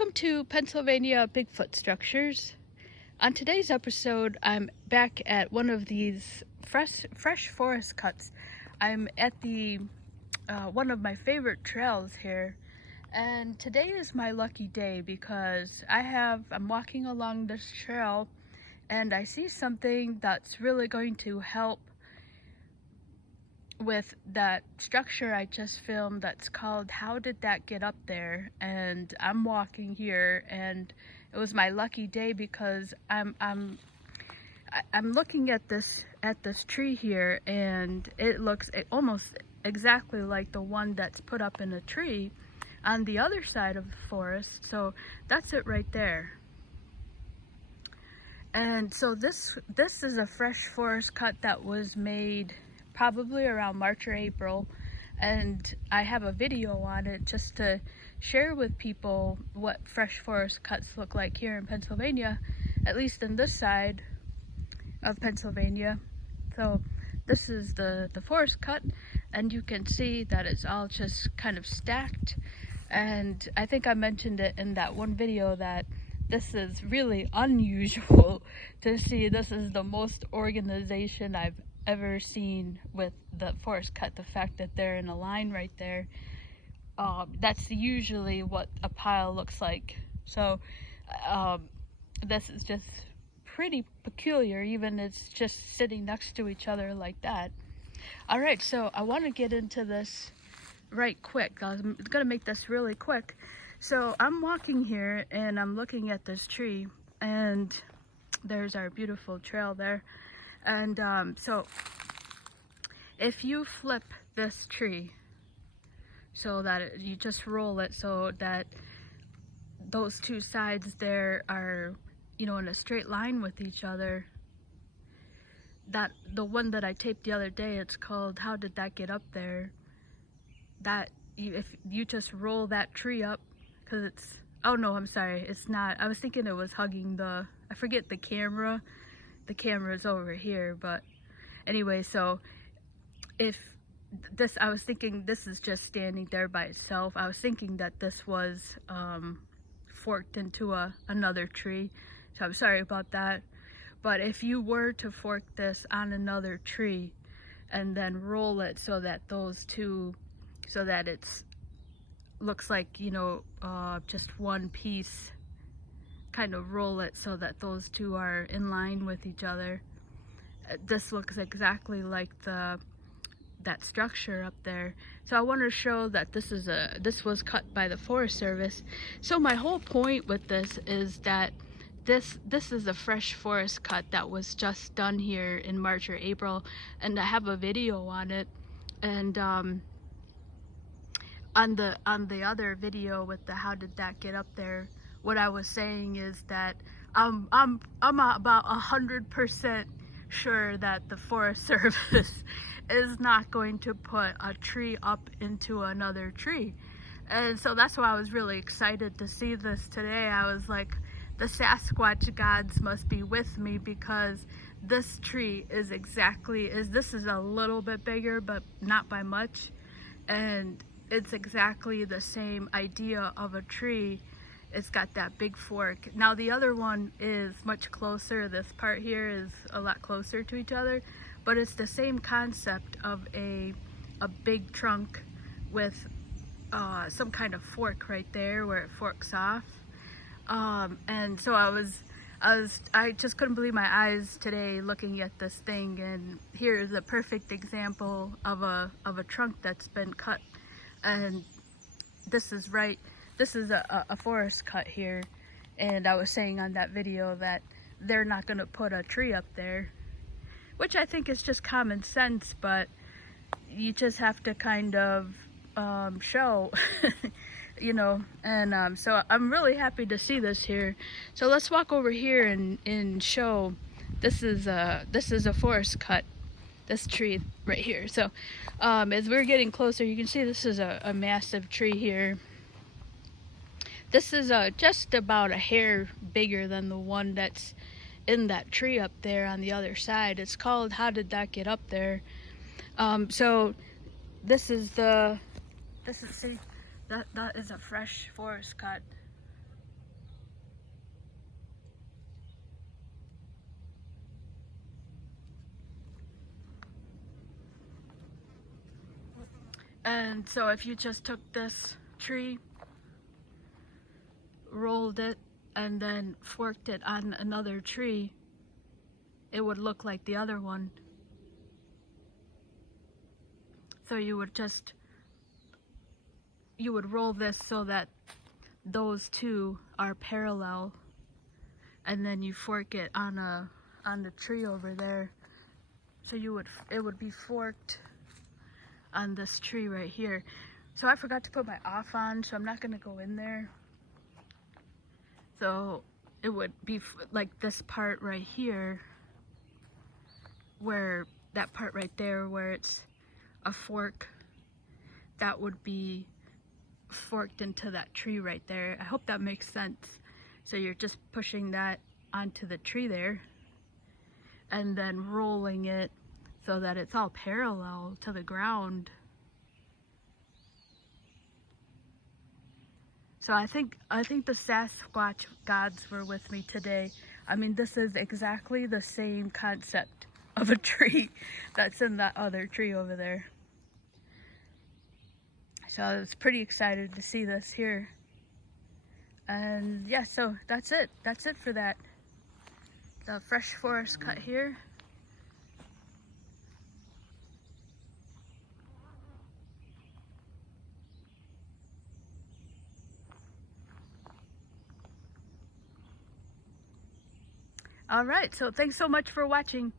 Welcome to Pennsylvania Bigfoot Structures. On today's episode, I'm back at one of these fresh forest cuts. I'm at the one of my favorite trails here, and today is my lucky day because I'm walking along this trail and I see something that's really going to help with that structure I just filmed that's called How Did That Get Up There? And I'm walking here and it was my lucky day because I'm looking at this tree here, and it looks almost exactly like the one that's put up in a tree on the other side of the forest. So that's it right there. And so this is a fresh forest cut that was made probably around March or April, and I have a video on it just to share with people what fresh forest cuts look like here in Pennsylvania, at least in this side of Pennsylvania. So this is the forest cut, and you can see that it's all just kind of stacked. And I think I mentioned it in that one video that this is really unusual to see. This is the most organization I've ever seen with the forest cut. The fact that they're in a line right there, that's usually what a pile looks like. So this is just pretty peculiar, even it's just sitting next to each other like that. All right, so I want to get into this right quick. I'm gonna make this really quick. So I'm walking here and I'm looking at this tree, and there's our beautiful trail there. And so if you flip this tree so that you just roll it so that those two sides there are, in a straight line with each other, that the one that I taped the other day, it's called How Did That Get Up There? That if you just roll that tree up, because it's, oh no, I'm sorry, it's not. I was thinking it was hugging I forget the camera. The camera's over here, but anyway, so if this, I was thinking this is just standing there by itself. I was thinking that this was forked into another tree, so I'm sorry about that. But if you were to fork this on another tree and then roll it so that those two, so that it's looks like, just one piece, kind of roll it so that those two are in line with each other. This looks exactly like that structure up there. So I want to show that this was cut by the Forest Service. So my whole point with this is that this is a fresh forest cut that was just done here in March or April, and I have a video on it. And on the other video with the How Did That Get Up There, what I was saying is that I'm about 100% sure that the Forest Service is not going to put a tree up into another tree. And so that's why I was really excited to see this today. I was like, the Sasquatch gods must be with me, because this tree is this is a little bit bigger, but not by much. And it's exactly the same idea of a tree. It's got that big fork. Now the other one is much closer. This part here is a lot closer to each other, but it's the same concept of a big trunk with some kind of fork right there where it forks off. And so I just couldn't believe my eyes today looking at this thing, and here's a perfect example of a trunk that's been cut. And this is a forest cut here, and I was saying on that video that they're not going to put a tree up there, which I think is just common sense, but you just have to kind of show and so I'm really happy to see this here. So let's walk over here and show this is a forest cut, this tree right here. So as we're getting closer, you can see this is a massive tree here. This is just about a hair bigger than the one that's in that tree up there on the other side. It's called How Did That Get Up There? So this is see, that is a fresh forest cut. And so if you just took this tree, rolled it, and then forked it on another tree, it would look like the other one. So you would roll this so that those two are parallel, and then you fork it on the tree over there. So it would be forked on this tree right here. So I forgot to put my off on, so I'm not gonna go in there. So it would be like this part right here, where that part right there where it's a fork, that would be forked into that tree right there. I hope that makes sense. So you're just pushing that onto the tree there and then rolling it so that it's all parallel to the ground. So I think the Sasquatch gods were with me today. I mean, this is exactly the same concept of a tree that's in that other tree over there. So I was pretty excited to see this here. And yeah, so that's it. That's it for that. The fresh forest cut here. All right, so thanks so much for watching.